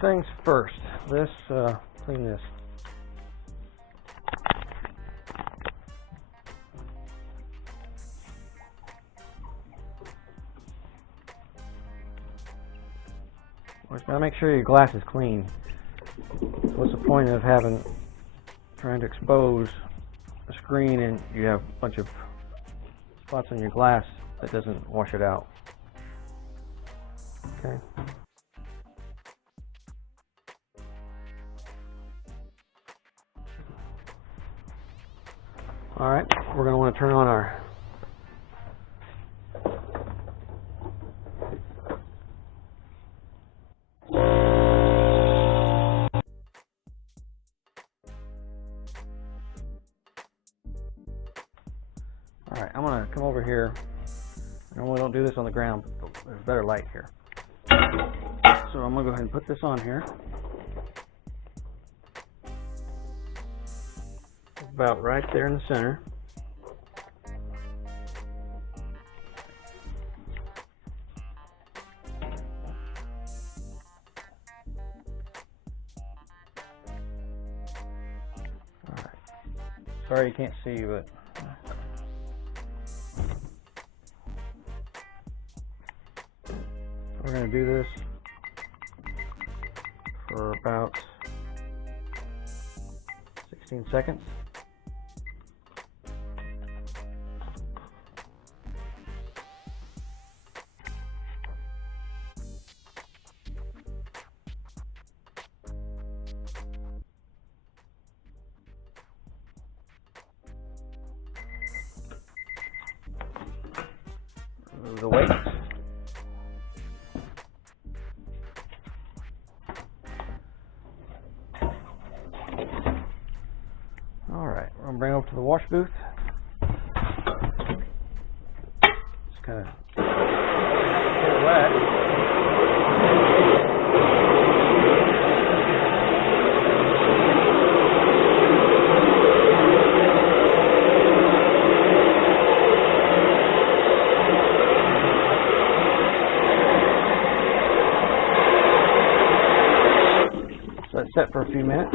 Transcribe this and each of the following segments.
things first. Clean this. Just gotta make sure your glass is clean. What's the point of trying to expose a screen and you have a bunch of spots on your glass that doesn't wash it out? Okay. All right, we're going to want to turn on our Alright, I'm going to come over here. I normally don't do this on the ground, but there's better light here. So I'm going to go ahead and put this on here. About right there in the center. Alright. Sorry you can't see, but we're going to do this for about 16 seconds. The weight. Alright, we're going to bring it over to the wash booth. Just kind of get it wet. Let it set for a few minutes.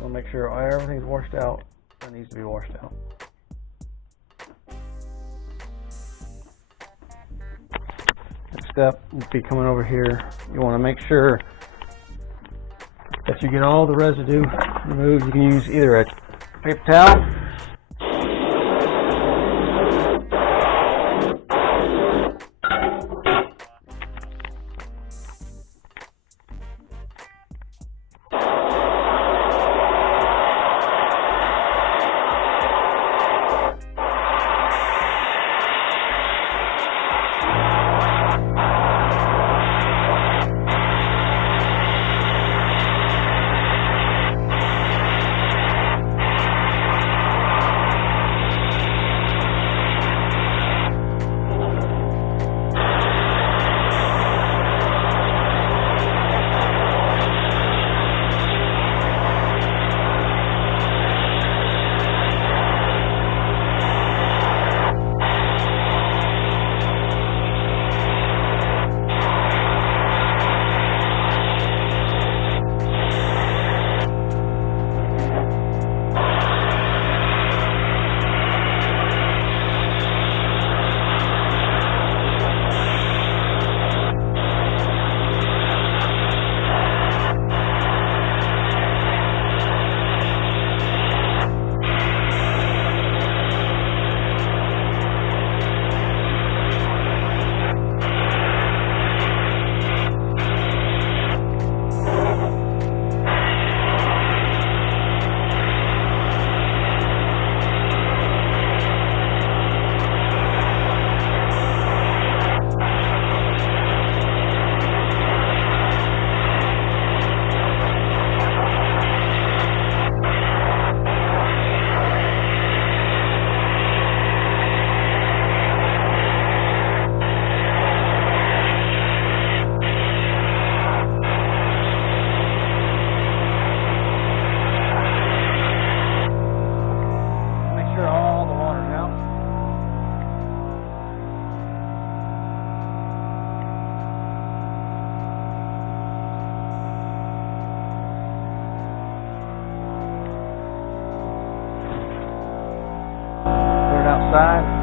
We'll make sure everything's washed out on needs to be washed out. Next step would be coming over here. You want to make sure that you get all the residue removed. You can use either a paper towel outside.